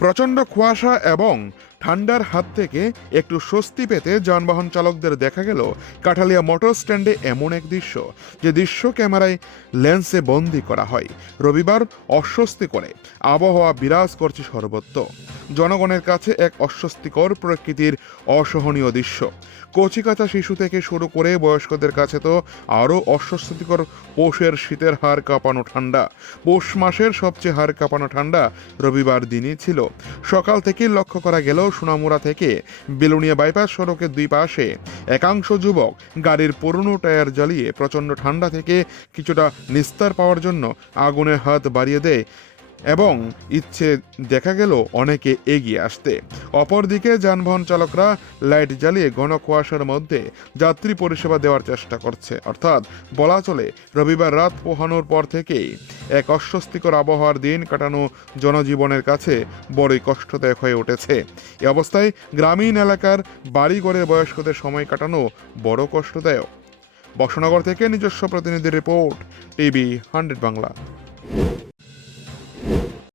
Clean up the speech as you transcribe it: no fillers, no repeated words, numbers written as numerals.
প্রচণ্ড কুয়াশা এবং ঠান্ডার হাত থেকে একটু স্বস্তি পেতে যানবাহন চালকদের দেখা গেল কাঠালিয়া মোটর স্ট্যান্ডে এমন এক দৃশ্য, যে দৃশ্য ক্যামেরায় লেন্সে বন্দি করা হয়। রবিবার অস্বস্তি করে আবহাওয়া বিরাজ করছে সর্বত্র। জনগণের কাছে এক অস্বস্তিকর প্রকৃতির অসহনীয় দৃশ্য। কচিকাঁচা শিশু থেকে শুরু করে বয়স্কদের কাছে তো আরও অস্বস্তিকর পৌষের শীতের হাড় কাঁপানো ঠান্ডা। পৌষ মাসের সবচেয়ে হাড় কাঁপানো ঠান্ডা রবিবার দিনই ছিল। সকাল থেকেই লক্ষ্য করা গেল সোনামুড়া থেকে বেলুনিয়া বাইপাস সড়কের দুই পাশে একাংশ যুবক গাড়ির পুরনো টায়ার জ্বালিয়ে প্রচণ্ড ঠান্ডা থেকে কিছুটা নিস্তার পাওয়ার জন্য আগুনের হাত বাড়িয়ে দেয় এবং ইচ্ছে দেখা গেল অনেকে এগিয়ে আসতে। অপরদিকে যানবাহন চালকরা লাইট জ্বালিয়ে ঘন কুয়াশার মধ্যে যাত্রী পরিষেবা দেওয়ার চেষ্টা করছে। অর্থাৎ বলা চলে, রবিবার রাত পোহানোর পর থেকেই এক অস্বস্তিকর আবহাওয়ার দিন কাটানো জনজীবনের কাছে বড়ই কষ্টদায়ক হয়ে উঠেছে। এ অবস্থায় গ্রামীণ এলাকার বাড়িঘরে বয়স্কদের সময় কাটানো বড় কষ্টদায়ক। বক্সনগর থেকে নিজস্ব প্রতিনিধি রিপোর্ট, টিভি 100 বাংলা।